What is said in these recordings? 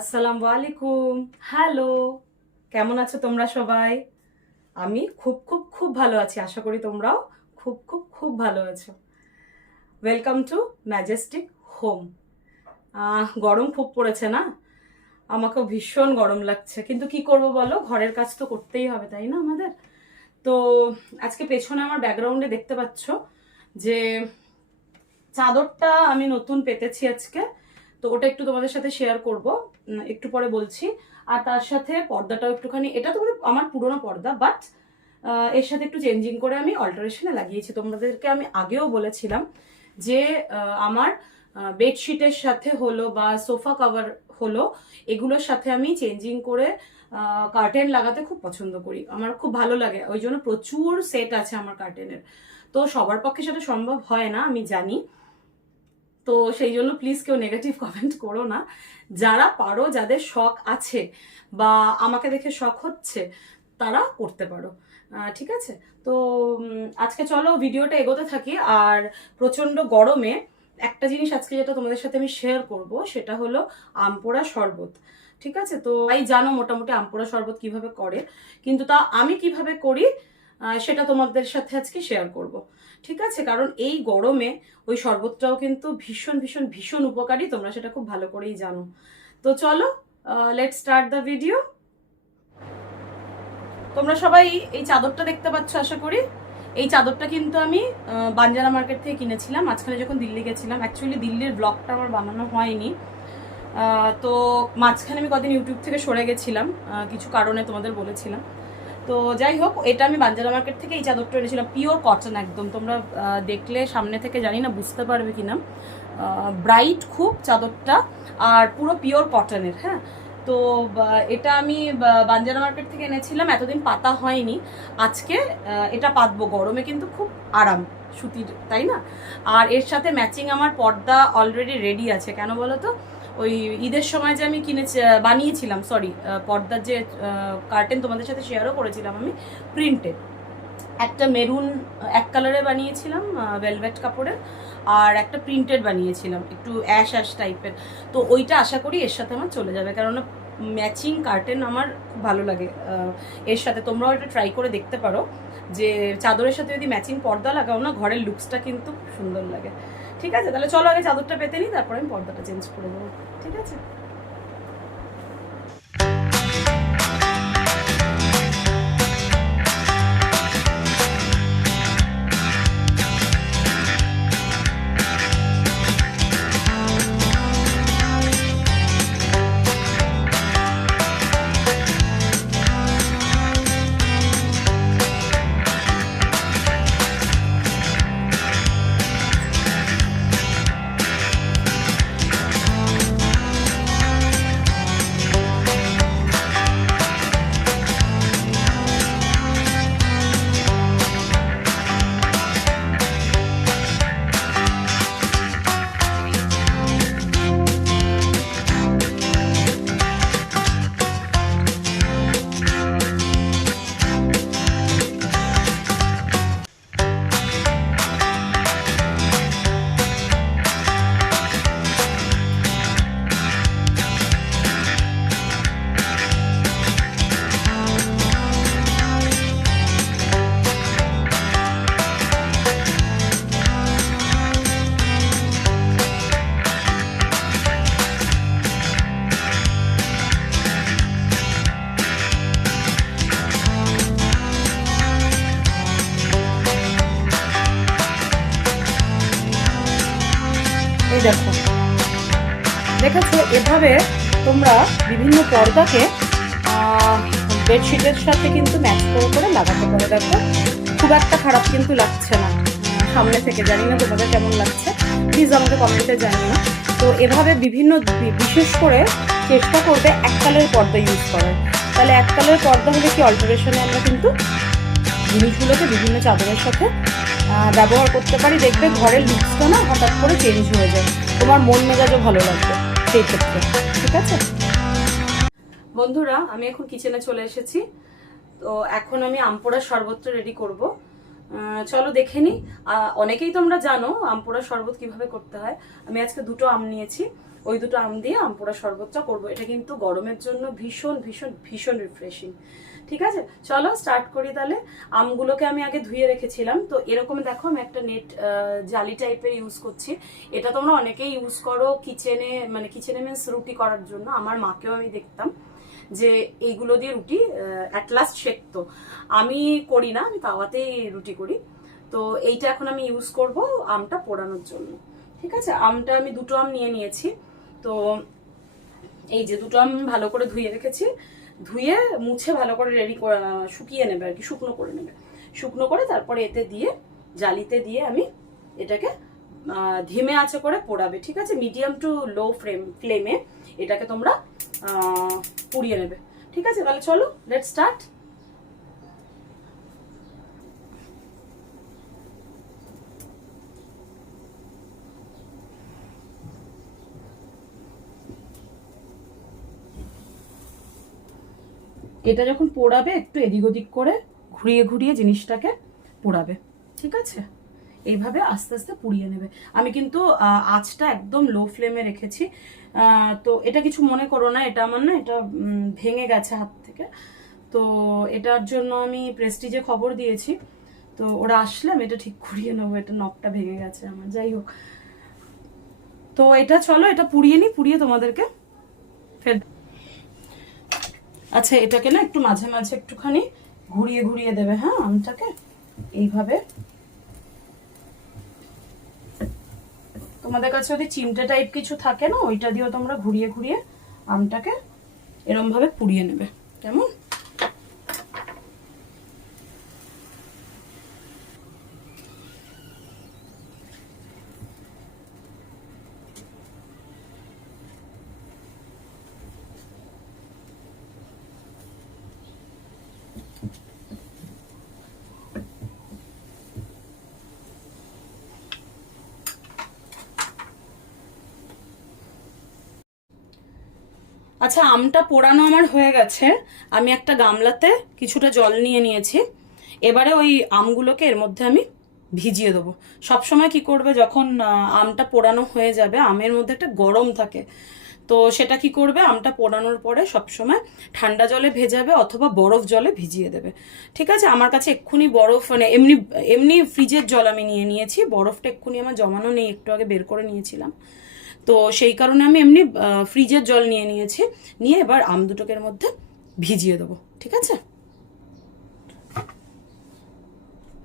আসসালামু আলাইকুম। হ্যালো। কেমন আছো তোমরা সবাই? আমি খুব খুব খুব ভালো আছি। আশা করি তোমরাও খুব খুব খুব ভালো আছো। ওয়েলকাম টু ম্যাজেস্টিক হোম গরম খুব পড়েছে না? আমাকেও ভীষণ গরম লাগছে। কিন্তু কি করব বলো? ঘরের কাজ তো করতেই হবে তাই না আমাদের? তো আজকে পেছনে আমার ব্যাকগ্রাউন্ডে দেখতে পাচ্ছ যে চাদরটা আমি নতুন পেতেছি আজকে। তো ওটা একটু তোমাদের সাথে শেয়ার করব। একটু পরে বলছি। আর তার সাথে পর্দাটাও একটুখানি, এটা তো আমার পুরোনো পর্দা বাট এর সাথে একটু চেঞ্জিং করে আমি অল্টারেশনে লাগিয়েছি। তোমাদেরকে আমি আগেও বলেছিলাম যে আমার বেডশিটের সাথে হলো বা সোফা কভার হলো, এগুলোর সাথে আমি চেঞ্জিং করে কার্টেন লাগাতে খুব পছন্দ করি। আমার খুব ভালো লাগে। ওই জন্য প্রচুর সেট আছে আমার কার্টেনের তো সবার পক্ষে সেটা সম্ভব হয় না, আমি জানি। তো সেই জন্য প্লিজ কেউ নেগেটিভ কমেন্ট করো না। যারা পারো, যাদের শখ আছে বা আমাকে দেখে শখ হচ্ছে, তারা করতে পারো। ঠিক আছে? তো আজকে চলো ভিডিওটা এগোতে থাকি। আর প্রচণ্ড গরমে একটা জিনিস আজকে যেটা তোমাদের সাথে আমি শেয়ার করব, সেটা হলো আমপোড়া শরবত। ঠিক আছে? তো এই জানো মোটামুটি আমপোড়া শরবত কীভাবে করে। কিন্তু তা আমি কীভাবে করি সেটা তোমাদের সাথে আজকে শেয়ার করব। ঠিক আছে? কারণ এই গরমে ওই শরবতটাও কিন্তু ভীষণ ভীষণ ভীষণ উপকারী। তোমরা সেটা খুব ভালো করেই জানো। তো চলো লেট স্টার্ট দ্য ভিডিও তোমরা সবাই এই চাদরটা দেখতে পাচ্ছ, আশা করি? এই চাদরটা কিন্তু আমি বাঞ্জারা মার্কেট থেকে কিনেছিলাম। মাঝখানে যখন দিল্লি গেছিলাম অ্যাকচুয়ালি দিল্লির ব্লগটা আমার বানানো হয়নি। তো মাঝখানে আমি কদিন ইউটিউব থেকে সরে গেছিলাম। কিছু কারণে তোমাদের বলেছিলাম। তো যাই হোক, এটা আমি বাঞ্জারা মার্কেট থেকে এই চাদরটা এনেছিলাম। পিওর কটন একদম। তোমরা দেখলে সামনে থেকে জানি না, বুঝতে পারবে কি কিনা ব্রাইট খুব চাদরটা, আর পুরো পিওর কটনের হ্যাঁ? তো এটা আমি বাঞ্জারা মার্কেট থেকে এনেছিলাম, এতদিন পাতা হয়নি। আজকে এটা পাতবো। গরমে কিন্তু খুব আরাম, সুতির, তাই না? আর এর সাথে ম্যাচিং আমার পর্দা অলরেডি রেডি আছে। কেন বলো তো? ওই ঈদের সময় যে আমি আহ, বানিয়েছিলাম সরি পর্দার যে কার্টেন তোমাদের সাথে শেয়ারও করেছিলাম আমি প্রিন্টেড একটা মেরুন এক কালারে বানিয়েছিলাম ভেলভেট কাপড়ের আর একটা প্রিন্টেড বানিয়েছিলাম একটু অ্যাশ অ্যাশ টাইপের তো ওইটা আশা করি এর সাথে আমার চলে যাবে কারণ ম্যাচিং কার্টেন আমার খুব ভালো লাগে। এর সাথে তোমরাও এটা ট্রাই করে দেখতে পারো যে চাদরের সাথে যদি ম্যাচিং পর্দা লাগাও না ঘরের লুকসটা কিন্তু সুন্দর লাগে। ঠিক আছে, তাহলে চলো আগে চাদরটা পেতে নিই, তারপরে আমি পর্দাটা চেঞ্জ করে দেবো ঠিক আছে? তোমরা বিভিন্ন পর্দাকে বেডশিটের সাথে কিন্তু ম্যাচ করে করে লাগাতে পারো। দেখো, খুব একটা খারাপ কিন্তু লাগছে না। সামনে থেকে জানি না তোমাদের কেমন লাগছে। প্লিজ আমাকে কমেন্টে জানিও। তো এভাবে বিভিন্ন বিশেষ করে চেষ্টা করবে এক কালের পর্দা ইউজ করার। তাহলে এক কালের পর্দা হলে কি অল্টারেশনে আমরা কিন্তু জিনিসগুলোকে বিভিন্ন চাদরের সাথে ব্যবহার করতে পারি। দেখবে ঘরের লুকসটা না হঠাৎ করে চেঞ্জ হয়ে যায়। তোমার মন মেজাজও ভালো লাগবে। ঠিক আছে? বন্ধুরা, আমি এখন কিচেনে চলে এসেছি। তো এখন আমি আমপোড়া শরবতটা রেডি করব। চলো দেখে নিই অনেকেই তোমরা জানো আমপোড়া শরবত কীভাবে করতে হয়। আমি আজকে দুটো আম নিয়েছি। ওই দুটো আম দিয়ে আম পোড়া শরবতটা করব। এটা কিন্তু গরমের জন্য ভীষণ ভীষণ ভীষণ রিফ্রেশিং ঠিক আছে? চলো স্টার্ট করি তাহলে। আমগুলোকে আমি আগে ধুয়ে রেখেছিলাম। তো এরকম দেখো, আমি একটা নেট জালি টাইপের ইউজ করছি। এটা তোমরা অনেকেই ইউজ করো কিচেনে মানে কিচেনে মিন্স রুটি করার জন্য। আমার মাকেও আমি দেখতাম যে এইগুলো দিয়ে রুটি অ্যাট লাস্ট শেখতো আমি করি না, আমি তাওয়াতেই রুটি করি। তো এইটা এখন আমি ইউজ করব আমটা পোড়ানোর জন্য। ঠিক আছে? আমটা আমি দুটো আম নিয়ে নিয়েছি। তো এই যে দুটো আম ভালো করে ধুয়ে রেখেছি। ধুয়ে মুছে ভালো করে রেডি শুকিয়ে নেবে আর কি, শুকনো করে নেবে। শুকনো করে তারপরে এতে দিয়ে, জালিতে দিয়ে আমি এটাকে ধিমে আছে করে পোড়াবে, ঠিক আছে? মিডিয়াম টু লো ফ্লেম ফ্লেমে এটাকে তোমরা পুড়িয়ে নেবে। ঠিক আছে? তাহলে চলো লেট স্টার্ট এটা যখন পোড়াবে, একটু এদিক ওদিক করে ঘুরিয়ে ঘুরিয়ে জিনিসটাকে পোড়াবে। ঠিক আছে? এইভাবে আস্তে আস্তে পুড়িয়ে নেবে। আমি কিন্তু আঁচটা একদম লো ফ্লেমে রেখেছি। তো এটা কিছু মনে করো না, এটা আমার না, এটা ভেঙে গেছে হাত থেকে। তো এটার জন্য আমি প্রেস্টিজে খবর দিয়েছি। তো ওরা আসলে আমি এটা ঠিক করিয়ে নেব, এটা নখটা ভেঙে গেছে আমার। যাই হোক। তো এটা চলো, এটা পুড়িয়ে নি, পুড়িয়ে তোমাদেরকে ফের আচ্ছা এটাকে না একটু মাঝে মাঝে একটুখানি ঘুরিয়ে ঘুরিয়ে দেবে হ্যাঁ আমটাকে? এইভাবে। তোমাদের কাছে যদি চিমটে টাইপ কিছু থাকে না, ওইটা দিয়েও তোমরা ঘুরিয়ে ঘুরিয়ে আমটাকে এরমভাবে পুড়িয়ে নেবে। কেমন? আচ্ছা আমটা পোড়ানো আমার হয়ে গেছে। আমি একটা গামলাতে কিছুটা জল নিয়ে নিয়েছি। এবারে ওই আমগুলোকে এর মধ্যে আমি ভিজিয়ে দেবো। সবসময় কি করবে, যখন আমটা পোড়ানো হয়ে যাবে, আমের মধ্যে একটা গরম থাকে, তো সেটা কি করবে, আমটা পোড়ানোর পরে সবসময় ঠান্ডা জলে ভেজাবে অথবা বরফ জলে ভিজিয়ে দেবে। ঠিক আছে? আমার কাছে এক্ষুনি বরফ মানে এমনি এমনি ফ্রিজের জল আমি নিয়ে নিয়েছি। বরফটা এক্ষুনি আমার জমানো নেই, একটু আগে বের করে নিয়েছিলাম। তো সেই কারণে আমি এমনি ফ্রিজের জল নিয়ে নিয়েছি। নিয়ে এবার আম দুটোকের মধ্যে ভিজিয়ে দেবো, ঠিক আছে?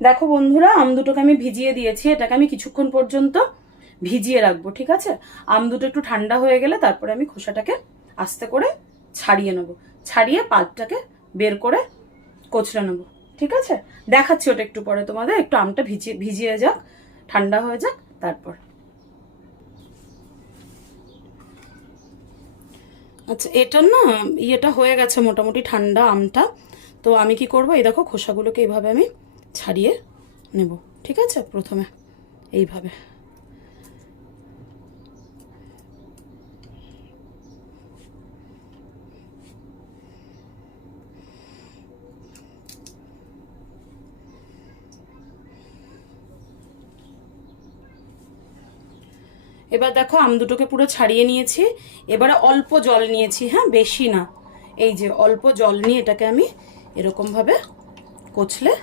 দেখো বন্ধুরা, আম দুটোকে আমি ভিজিয়ে দিয়েছি। এটাকে আমি কিছুক্ষণ পর্যন্ত ভিজিয়ে রাখব, ঠিক আছে? আম দুটো একটু ঠান্ডা হয়ে গেলে তারপরে আমি খোসাটাকে আস্তে করে ছাড়িয়ে নেব। ছাড়িয়ে পাতটাকে বের করে কচলে নেব, ঠিক আছে? দেখাচ্ছি ওটা একটু পরে তোমাদের। একটু আমটা ভিজিয়ে ভিজিয়ে যাক, ঠান্ডা হয়ে যাক, তারপর। আচ্ছা এটা না ইয়েটা হয়ে গেছে মোটামুটি ঠান্ডা আমটা। তো আমি কি করব? এই দেখো খোসাগুলোকে এইভাবে আমি ছাড়িয়ে নেব। ঠিক আছে? প্রথমে এইভাবে। এবার দেখো আম দুটোকে পুরো ছাড়িয়ে নিয়েছি। এবারে অল্প জল নিয়েছি হ্যাঁ? বেশি না। এই যে অল্প জল নিয়ে এটাকে আমি এরকম ভাবে কচলে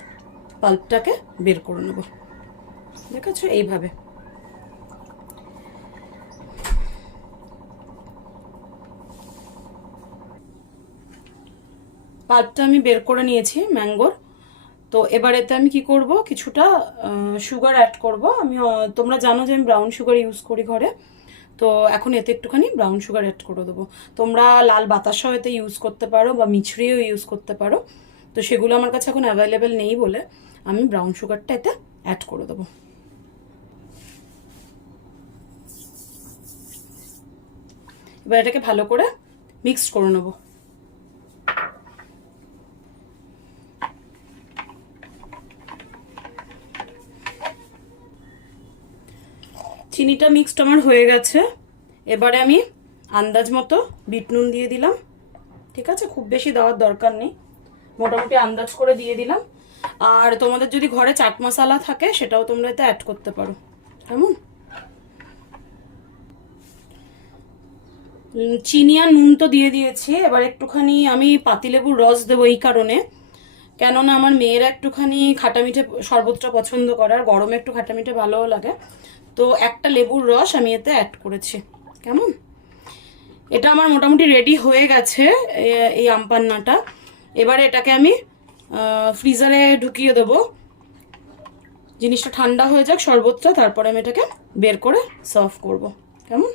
পাল্পটাকে বের করে নেব। দেখেছ? এইভাবে। পাল্পটা আমি বের করে নিয়েছি, ম্যাঙ্গোর। তো এবার এতে আমি কি করব? কিছুটা সুগার অ্যাড করব। আমি তোমরা জানো যে আমি ব্রাউন সুগার ইউজ করি ঘরে। তো এখন এতে একটুখানি ব্রাউন সুগার অ্যাড করে দেবো। তোমরা লাল বাতাসাও এতে ইউজ করতে পারো বা মিছরিও ইউজ করতে পারো। তো সেগুলো আমার কাছে এখন অ্যাভেলেবেল নেই বলে আমি ব্রাউন সুগারটা এতে অ্যাড করে দেবো। এবার এটাকে ভালো করে মিক্সড করে নেব। চিনিটা মিক্সড আমার হয়ে গেছে। এবারে আমি আন্দাজ মতো বিট নুন দিয়ে দিলাম। ঠিক আছে? খুব বেশি দেওয়ার দরকার নেই। মোটামুটি আন্দাজ করে দিয়ে দিলাম। আর তোমাদের যদি ঘরে চাট মশলা থাকে, সেটাও তোমরা এতে অ্যাড করতে পারো। কেমন? চিনি আর নুন তো দিয়ে দিয়েছি। এবার একটুখানি আমি পাতিলেবুর রস দেবো এই কারণে। কেননা আমার মেয়েরা একটুখানি খাটা মিঠে শরবতটা পছন্দ করে আর গরমে একটু খাটা মিঠে ভালোও লাগে। তো একটা লেবুর রস আমি এতে অ্যাড করেছি। কেমন? এটা আমার মোটামুটি রেডি হয়ে গেছে এই আমপান্নাটা এবারে এটাকে আমি ফ্রিজারে ঢুকিয়ে দেবো। জিনিসটা ঠান্ডা হয়ে যাক, শরবতটা, তারপরে আমি এটাকে বের করে সার্ভ করব। কেমন?